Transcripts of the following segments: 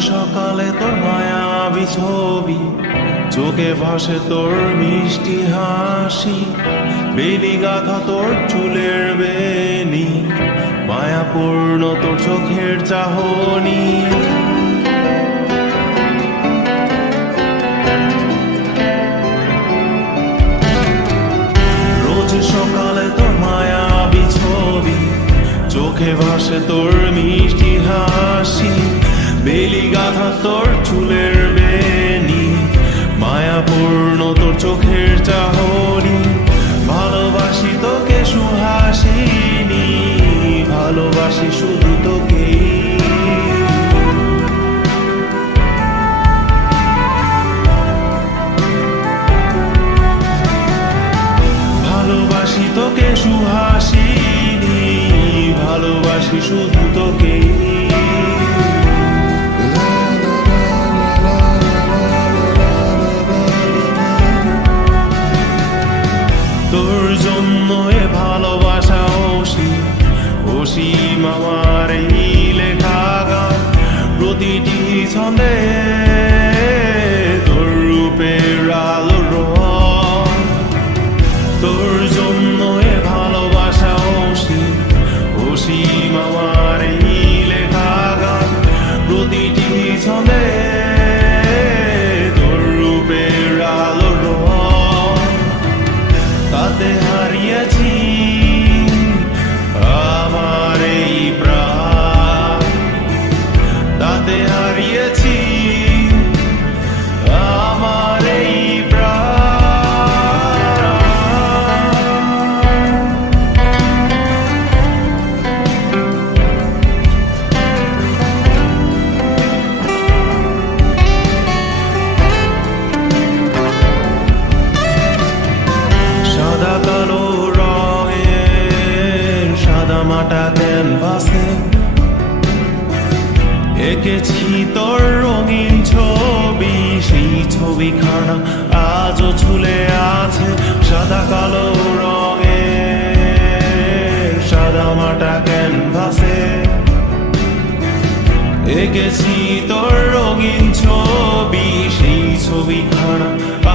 সকালে তোর মায়াবী ছবি, চোখে ভাসে তোর মিষ্টি হাসি, বেলি গাথা তোর চুলের বেনি, মায়াপূর্ণ তোর চোখের চাহনি। রোজ সকালে তোর মায়াবী ছবি, চোখে ভাসে তোর মিষ্টি হাসি, বেলি গাথা তোর চুলের বেনি, মায়াপূর্ণ তোর চোখের চাহনি। ভালোবাসি তোকে সুহাসিনী, ভালোবাসি শুধু তোকে। ভালোবাসি তোকে সুহাসিনী, ভালোবাসি শুধু তোকে। তোর জন্য এ ভালোবাসা অসীম আমার এই লেখা গান, প্রতিটি ছন্দে তোর রূপের আলো রং। তোর জন্য এ ভালোবাসা অসীম আমার এই লেখা গান, প্রতিটি ছন্দে তোর রূপের আলো রং। তাতে হারিয়েছি আমার এই প্রাণ, তাতে হারিয়েছি আমার এই সাদা কালো রঙের সাদামাটা ক্যানভাসে এঁকেছি তোর রঙিন ছবি, সেই ছবিখানা আজও ঝুলে আছে। সাদা কালো রঙের সাদামাটা ক্যানভাসে এঁকেছি তোর রঙিন ছবি, সেই ছবিখানা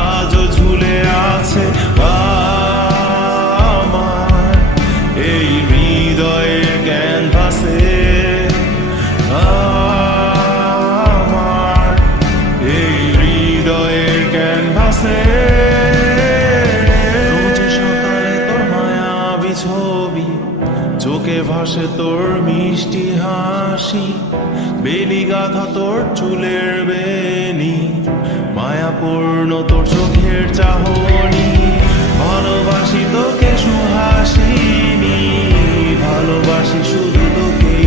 আজও ঝুলে আছে আমার এই হৃদয়ের ক্যানভাসে। আমার এই হৃদয়ের ক্যানভাসে রোজ সকালে তোর মায়াবী ছবি, চোখে ভাসে তোর মিষ্টি হাসি, বেলি গাথা তোর চুলের বেনি, মায়াপূর্ণ তোর চোখের চাহনি। ভালোবাসি তোকে সুহাসিনী, ভালোবাসি শুধু তোকে।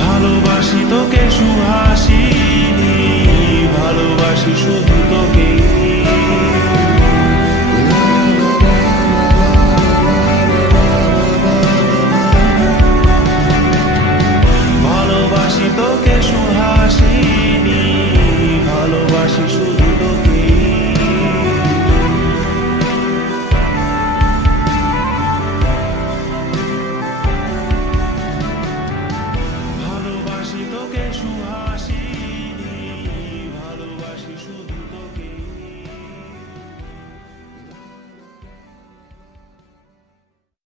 ভালোবাসি তোকে সুহাসিনী, ভালোবাসি শুধু তোকে। ভালোবাসি তোকে সুহাসিনী।